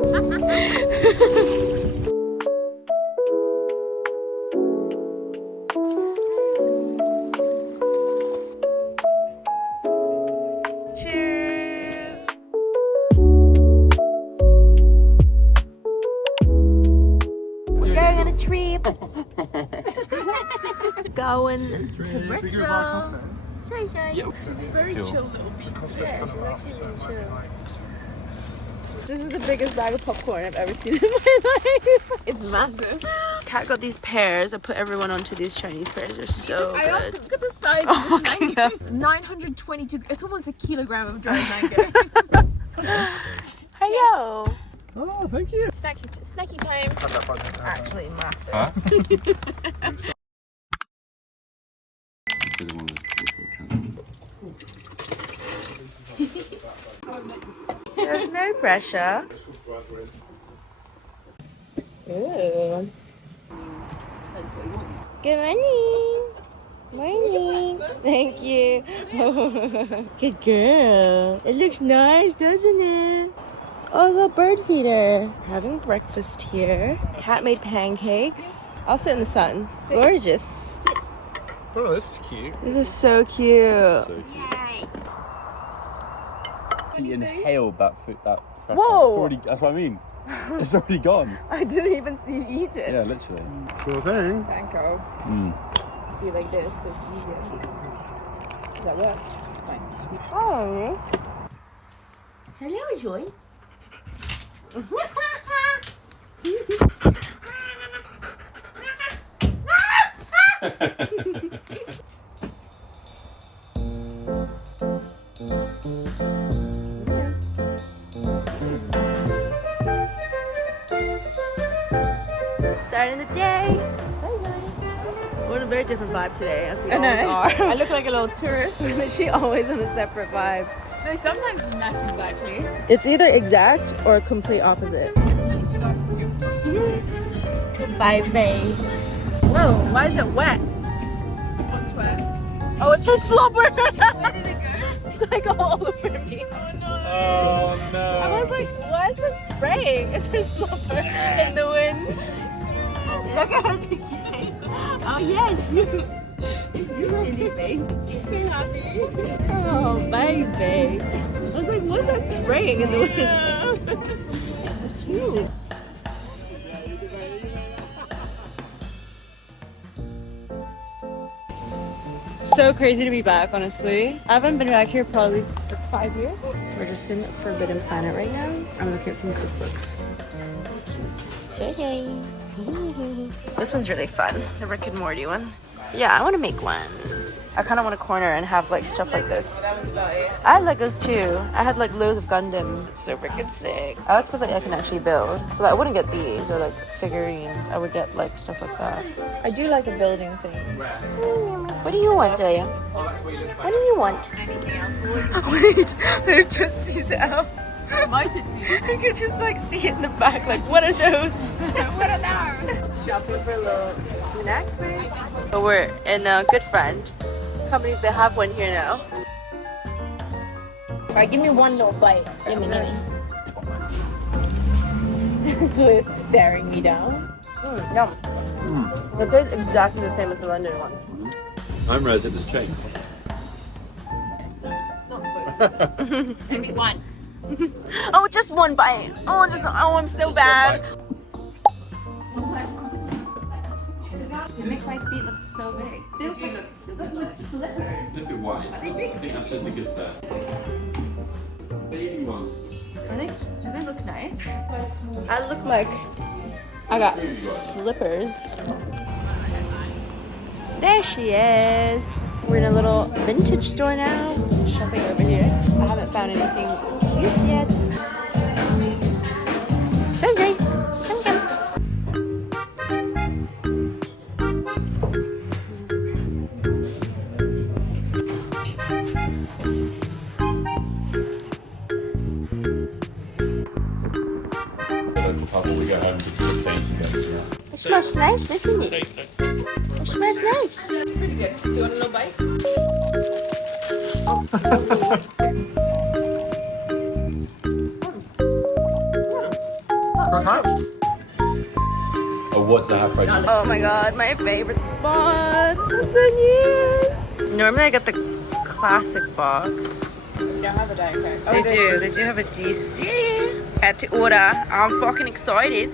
Cheers! We're going on a trip. Going to Bristol. Shy, shy. She's a very chill little beach. Yeah, she's actually really chill. This is the biggest bag of popcorn I've ever seen in my life. It's massive. Kat got these pears. I put everyone onto these Chinese pears. They're so good. Also, look at the size of this mango. It's 922. It's almost a kilogram of dried mango. Hello. Oh, thank you. Snacky time. Actually, massive. Huh? There's no pressure. Ooh. Good morning. Morning. Thank you. Good girl. It looks nice, doesn't it? Oh, it's a bird feeder. Having breakfast here. Kat made pancakes. I'll sit in the sun. Gorgeous. Sit. Oh, this is cute. This is so cute. So cute. Yay. He inhaled that food. That Whoa! It's already, that's what I mean. It's already gone. I didn't even see you eat it. Yeah, literally. Sure thing. Thank you. Do you like this? So it's easier. Does that work? It's fine. Oh. Hello, Joy. Starting the day. We're on a very different vibe today, as we always are. I look like a little tourist. She always on a separate vibe. They sometimes match exactly. It's either exact or complete opposite. Bye, babe. Whoa, why is it wet? What's wet? Oh, it's her slobber! Where did it go? Like all over me. Oh no. Oh no. I was like, what is this spraying? It's her slobber in the wind. Look at her pinky face. Oh yes, you. You silly face. She's so happy. Oh, baby. I was like, what's that spraying in the wind? Yeah. It's cute. So crazy to be back, honestly. I haven't been back here probably for 5 years. We're just in Forbidden Planet right now. I'm looking at some cookbooks. Seriously. This one's really fun. The Rick and Morty one. Yeah, I want to make one. I kind of want a corner and have like stuff like this. That was about it. I had Legos too. I had like loads of Gundam. So freaking sick. I like stuff that I can actually build. So that I wouldn't get these or like figurines. I would get like stuff like that. I do like a building thing. What do you want, Delia? What do you want? Anything else? Wait, her tootsies out. My tootsies. I could just like see it in the back. Like, what are those? What are those? Shopping for a little snack break. But we're in a Good Friend. Can't believe they have one here now. Alright, give me one little bite. Gimme. So is staring me down. Yum. It tastes exactly the same as the London one. I'm Rose at this chain. Maybe one. Oh, just one bite. Oh, I'm so bad. You make my feet look so big. They look like slippers. Look at white. I think that's just because they're baby ones. Do they look nice? I look like I got flippers. There she is. We're in a little vintage store now. Shopping over here. I haven't found anything cute yet. Rosie, come. It smells nice, doesn't it? It smells nice. Pretty good. Do you want a little bite? Oh, what do I have fried chicken? Oh my god, my favorite spot. Beignets. Normally I get the classic box. You don't have a Diet Coke. They do. They do have a DC. Had to order. I'm fucking excited.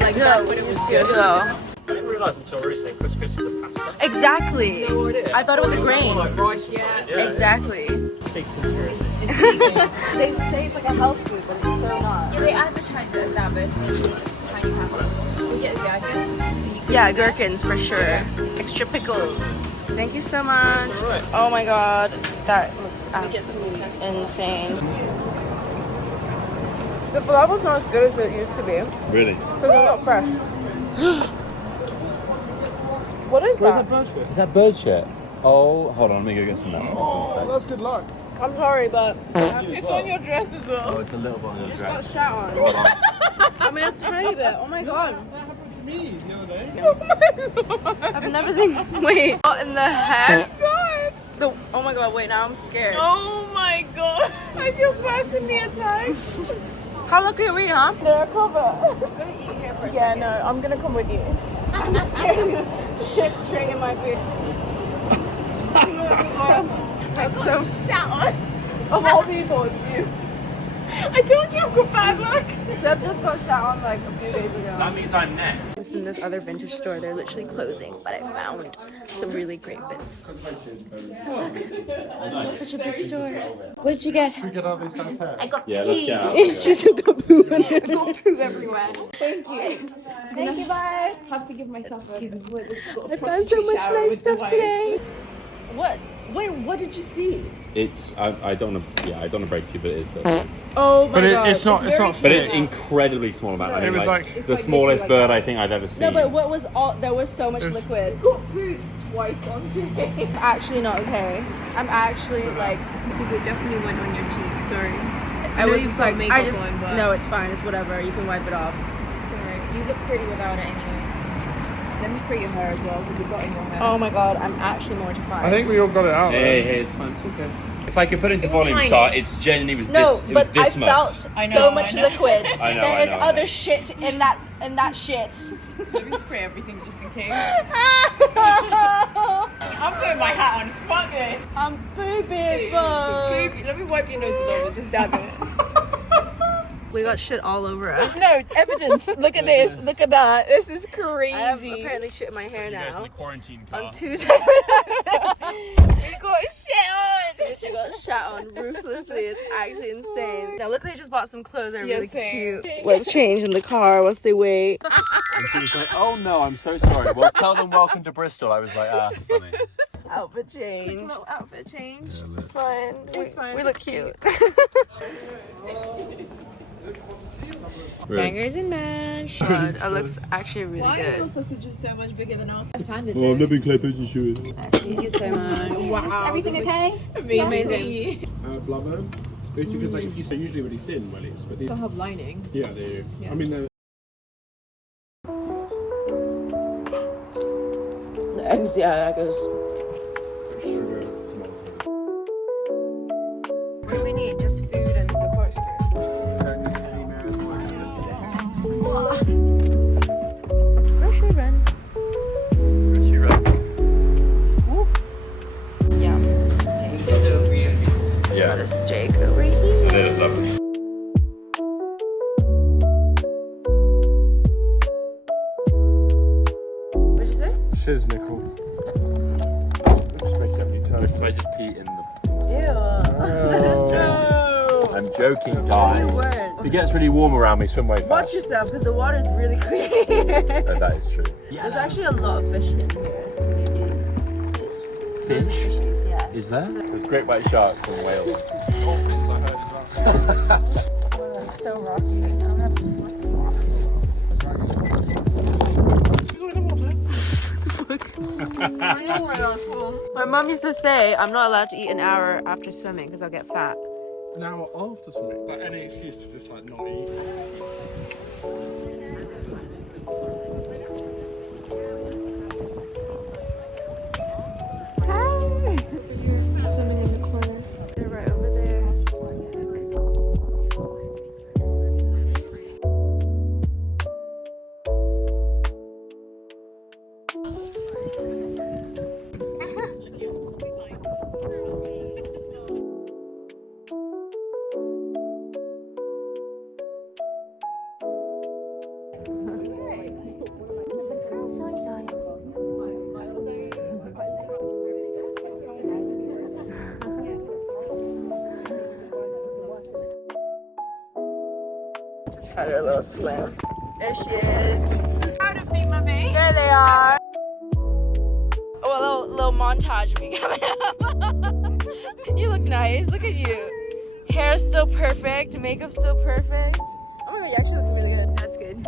Like that when it was good. Well, I didn't realise until recently couscous is a pasta. Exactly. No idea. I thought it was a grain. Like rice or Yeah. something. Yeah. Exactly. Big conspiracy. It's deceiving. They say it's like a health food, but it's so not. Yeah, they advertise it as that, but it's literally just tiny pasta. We get the onions. Yeah, gherkins for sure. Extra pickles. Thank you so much. That's all right. Oh my god, that looks get some absolutely insane. The falafel is not as good as it used to be. Really? Because they're not fresh. What is that? Is that bird shit? Oh, hold on, let me go get some of that. Oh, that's good luck. I'm sorry, but It's on your dress as well. Oh, it's a little bit on your got dress. shat on. Hold on. I mean, it's a tiny bit. Oh my god. That happened to me the other day. I've never seen. Wait. What in the heck? Oh my god, wait, now I'm scared. Oh my god. I feel personally attacked. How lucky are we, huh? I'm gonna eat here for a second. no, I'm gonna come with you. I'm scared to shit straight in my food. That's so Shout on. of all people, it's you. I told you I've got bad luck. Seb just got shot on like a few days ago. That means I'm next. This in this other vintage store, they're literally closing, but I found some really great bits. Look, such a big store. What did you get? We get all these kind of stuff. I got Yeah, let's get out. She still got poo in it. I got poo everywhere. Thank you. Thank you, bye. I have to give myself a I found so much nice stuff today. What? Wait, what did you see? It's I don't want to I don't want to break to you, but it is bird. Oh my But god. it's not. But it's incredibly small amount. I It think, was like- the smallest bird I think I've ever seen. No, but what was all? There was so much liquid. got poo twice on today. I'm actually not okay. I'm actually like, Because it definitely went on your cheek, sorry. I know was you've just got like, makeup I just on, but- no, it's fine. It's whatever. You can wipe it off. Sorry. You look pretty without it anyway. Let me spray your hair as well, because it got in your hair. Oh my god, I'm actually mortified. I think we all got it out. Hey, it's fine. It's okay. If I could put it into It was volume tiny. chart, it's genuinely was No, this. It was but I this much. felt so much liquid. I know, There I is know, I other know. shit in that shit. Let me spray everything just in case. I'm putting my hat on. Fuck this. I'm pooping, bug. Baby, let me wipe your nose a little bit. Just dab it. We got shit all over us. No, evidence. Look at this. Look at that. This is crazy. I have apparently shit in my hair now. quarantine On Tuesday. We got shit on. She got shot on ruthlessly. It's actually insane. Now luckily I just bought some clothes that are really same. cute. Let's change in the car whilst they wait. And she was like, "Oh no, I'm so sorry. Well, tell them welcome to Bristol." I was like, funny." Outfit change. Little outfit change. It's fine. It's fine. We look It's cute. Really? Bangers and mash. God, it looks actually really Why are your good. sausages so much bigger than ours? I've tanned it. Well, I've never been clay pigeon shooting. Thank you so much. Wow. Everything okay? Amazing. Blubber. Basically, because like if you say usually really thin wellies, but these, They'll have lining. yeah, they do. Yeah. I mean, they're The eggs, yeah, that goes. sugar, tomatoes. What do we need? Just food and the corkscrew. Grocery run. She read. Yeah. Yeah. Got a steak over here. I did it, love it. What'd you say? Shiznickel. Just make up your toast. I just pee in the. Ew. Oh. I'm joking, guys. word. If it gets really warm around me, swim way fast. Watch yourself, because the water's really clear. Oh, that is true. There's actually a lot of fish in here. So maybe Fish? fishies, yeah. Is there? There's great white sharks from Wales. Dolphins, I heard as well. It's so rocky. I don't have My mom used to say I'm not allowed to eat an hour after swimming because I'll get fat. An hour after swimming. Like any excuse to just like not eat. Swimming in the corner. They're right over there. Just had her little swim. There she is. Proud of me, mummy. There they are. Oh, a little montage of you coming up. You look nice. Look at you. Hair's still perfect. Makeup's still perfect. Oh my god, you actually look really good. That's good.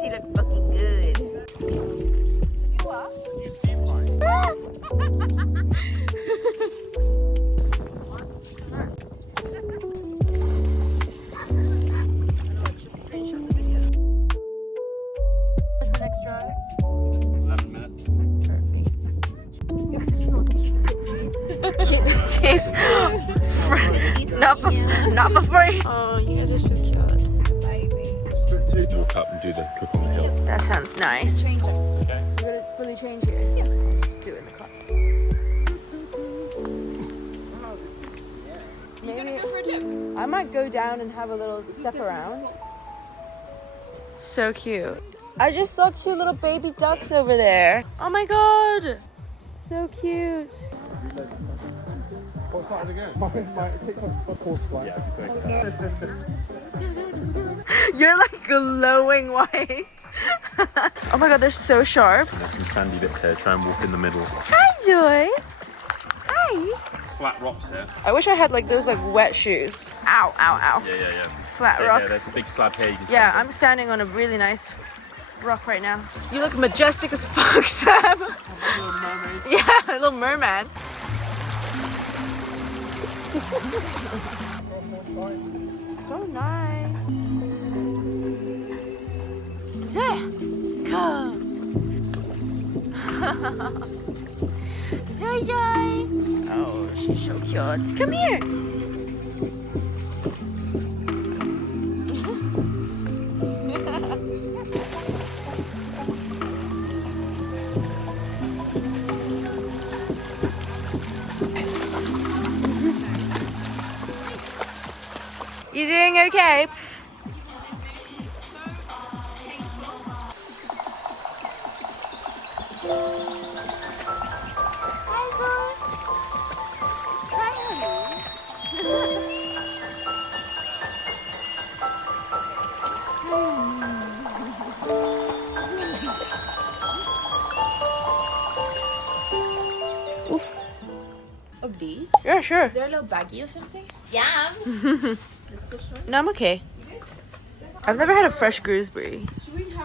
She look fucking good. You are? You seem like. What's the next drive? 11 minutes. Perfect. You have such little cute titties. Not for free. Oh, you guys are so cute. To walk up and do the cook on the hill. That sounds nice. Okay. You're gonna fully change here? Yeah. Do it in the car. You gonna go for a dip? I might go down and have a little step around. So cute. I just saw 2 little baby ducks over there. Oh my god. So cute. What side again? My course flight. Yeah, You're like glowing white. Oh my god, they're so sharp. There's some sandy bits here. Try and walk in the middle. Hi, Joy. Hi. Flat rocks here. I wish I had like those like wet shoes. Ow, ow, ow. Yeah. Flat Yeah, rock. yeah, there's a big slab here. You can Yeah, stand I'm standing on a really nice rock right now. You look majestic as fuck, Sam. Yeah, a little merman. So nice. Zoe, come. Zoe. Oh, she's so cute. Come here. You doing okay? Of these? Yeah, sure. Is there a little baggie or something? Yeah. No, I'm okay. I've never had a fresh gooseberry.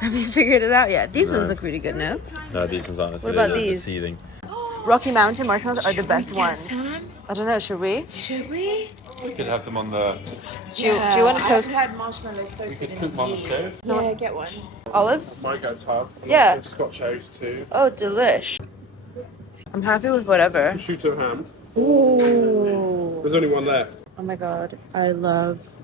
Have you figured it out yet? These ones look really good, no? No, these ones aren't. What about these? Seething. Rocky Mountain marshmallows are the best ones. I don't know, should we? Should we? We could have them on the. Do you want to toast I've had marshmallows toasted in cook them on the stove. Yeah, get one. olives? My go tub. Yeah. Scotch eggs too. Oh, delish. I'm happy with whatever. Prosciutto ham. Ooh. There's only one left. Oh my god, I love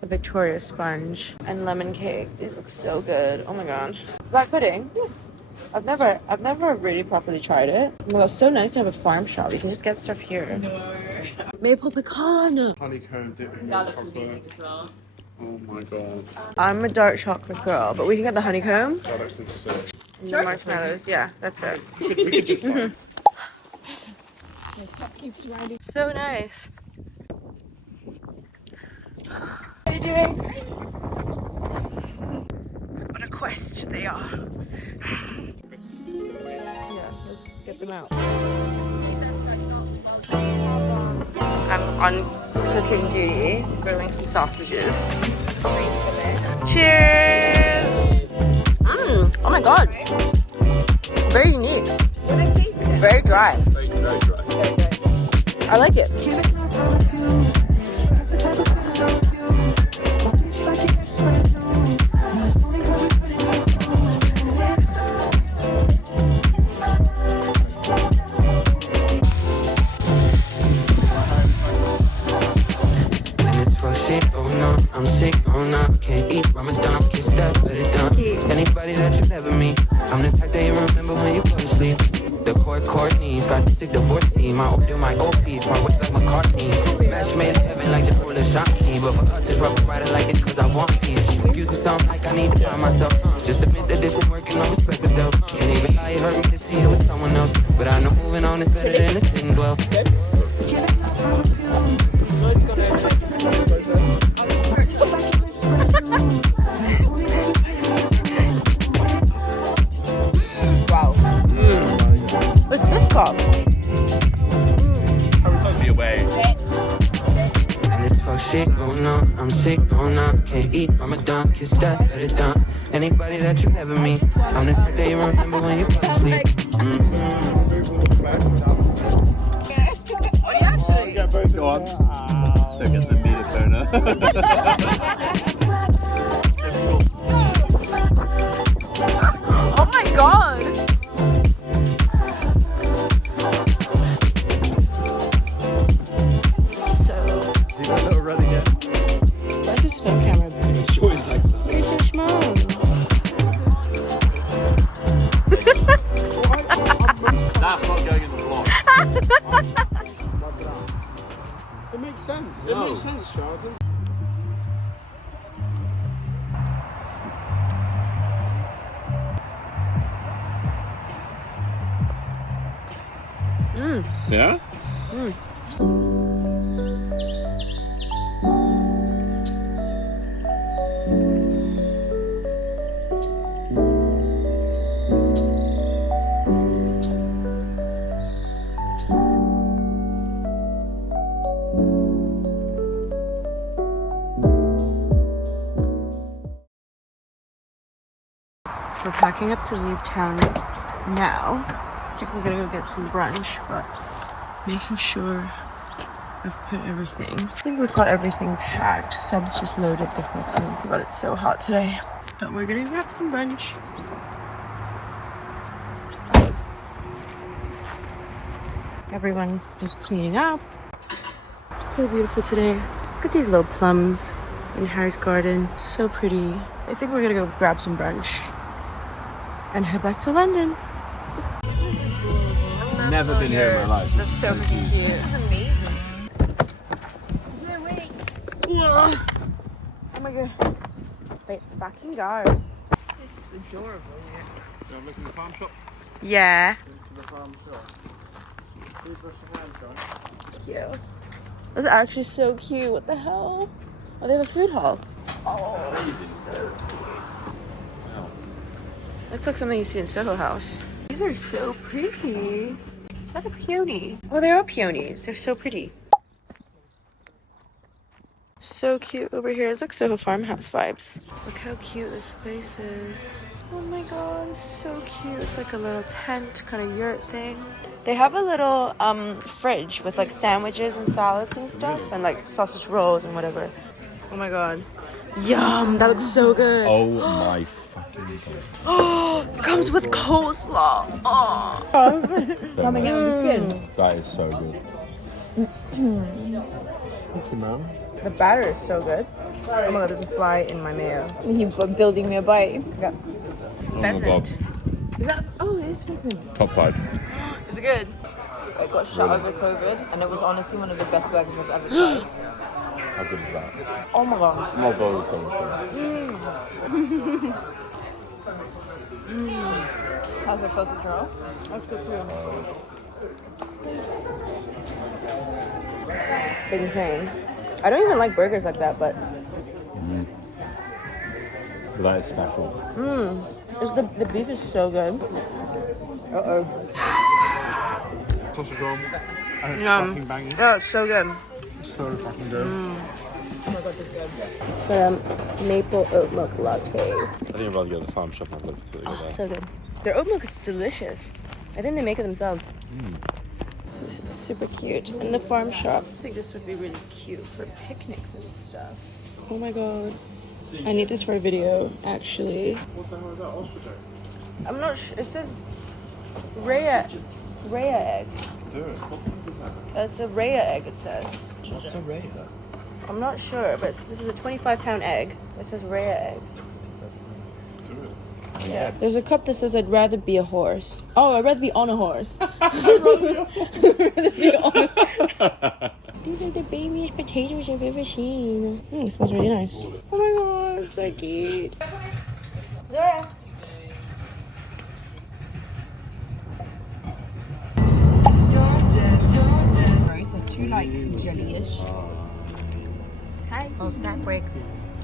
a Victoria sponge and lemon cake. These look so good. Oh my god. Black pudding? Yeah. I've never really properly tried it. Oh my god, it's so nice to have a farm shop. You can just get stuff here. No. Maple pecan. Honeycomb dipping. That looks amazing as well. Oh my god. I'm a dark chocolate girl, but we can get the honeycomb That looks insane. and the marshmallows. Yeah, that's it. We could just like, Keeps riding. So nice. What are you doing? What a quest they are. Yeah, let's get them out. I'm on cooking duty, grilling some sausages. Cheers! Oh my god. Very unique. Very dry. Very dry. I like it. I'm sick, oh no, can't eat Ramadan, kiss that, let it down. Anybody that you never meet, I'm the type that you remember when you go to sleep. The Courtney's got sick to 14. I order my old piece, my weight like McCartney's. Match made in heaven like the ruler shop key, but for us it's rough riding like it cause I want peace. Using something like I I need to find myself. Just admit that this ain't working, no respect was dealt. Can't even lie, it hurt me to see it was someone else. But I know moving on is better than this thing dwell. Wow. What's this called? Totally away. And this fuck shit going on, I'm sick going on. Can't eat Ramadan, kiss that, let it down. Anybody that you never meet, I'm the type that you remember when you fall asleep. Go on. So get the meter toner. Oh my god! So, See that little run again? Where's this film camera? It's always like that. You're so small. That's not going in the vlog. It makes sense. No. It makes sense, Charlotte. Yeah? We're packing up to leave town now. I think we're gonna go get some brunch, but making sure I've put everything. I think we've got everything packed. Seb's just loaded the fucking, but it's so hot today. But we're gonna grab some brunch. Everyone's just cleaning up. So beautiful today. Look at these little plums in Harry's garden. So pretty. I think we're gonna go grab some brunch and head back to London. Never been here in my life. That's so freaking cute. this is amazing. Oh my god. Let's fucking go. This is adorable. Go look in the farm shop. Yeah. Into the farm shop. Please wash your hands, John. Cute. That's actually so cute. What the hell? Oh, they have a food hall. Oh, so cute. That's like something you see in Soho House. These are so pretty. Is that a peony? Oh, they are peonies. They're so pretty. So cute over here. It's like Soho Farmhouse vibes. Look how cute this place is. Oh my god, it's so cute. It's like a little tent, kind of yurt thing. They have a little fridge with like sandwiches and salads and stuff, and like sausage rolls and whatever. Oh my god. Yum, that looks so good. Oh my fucking god. Oh, comes with coleslaw. Oh. Coming out of the skin. That is so good. Thank you, ma'am. The batter is so good. Oh my god, there's a fly in my mayo. You're building me a bite. Yeah. Oh my god. Is that? Oh, it is pheasant. Top 5. Is it good? I got shot over COVID, and it was honestly one of the best burgers I've ever tried. How good is that? Oh my god. Oh my god, it's so good. How's the sausage roll? That's good too. Insane. I don't even like burgers like that, but But that is special. the beef is so good. Uh-oh. Sausage roll. And it's Yum. fucking banging. Oh, it's so good. So fucking good. Oh my god, this good. Maple oat milk latte. I think I'd rather go to the farm shop and have a look at it. Oh, so good. Their oat milk is delicious. I think they make it themselves. This is super cute. And the farm shop. I think this would be really cute for picnics and stuff. Oh my god. I need this for a video, actually. What the hell is that? Ostrich egg? I'm not sure. It says Rhea eggs. Do it. What the fuck is that? It's a Rhea egg, it says. What's a Rhea? I'm not sure, but this is a 25-pound egg. It says Rhea egg. Do it. Yeah. There's a cup that says I'd rather be a horse. Oh, I'd rather be on a horse. These are the babyest potatoes I've ever seen. It smells really nice. Oh my god, it's so cute. Zoya. So too like jelly-ish. Hi. Oh, snack break.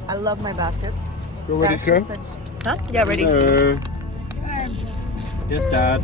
I love my basket. You're ready to go? Huh? Yeah, ready. Hello. Yes, Dad.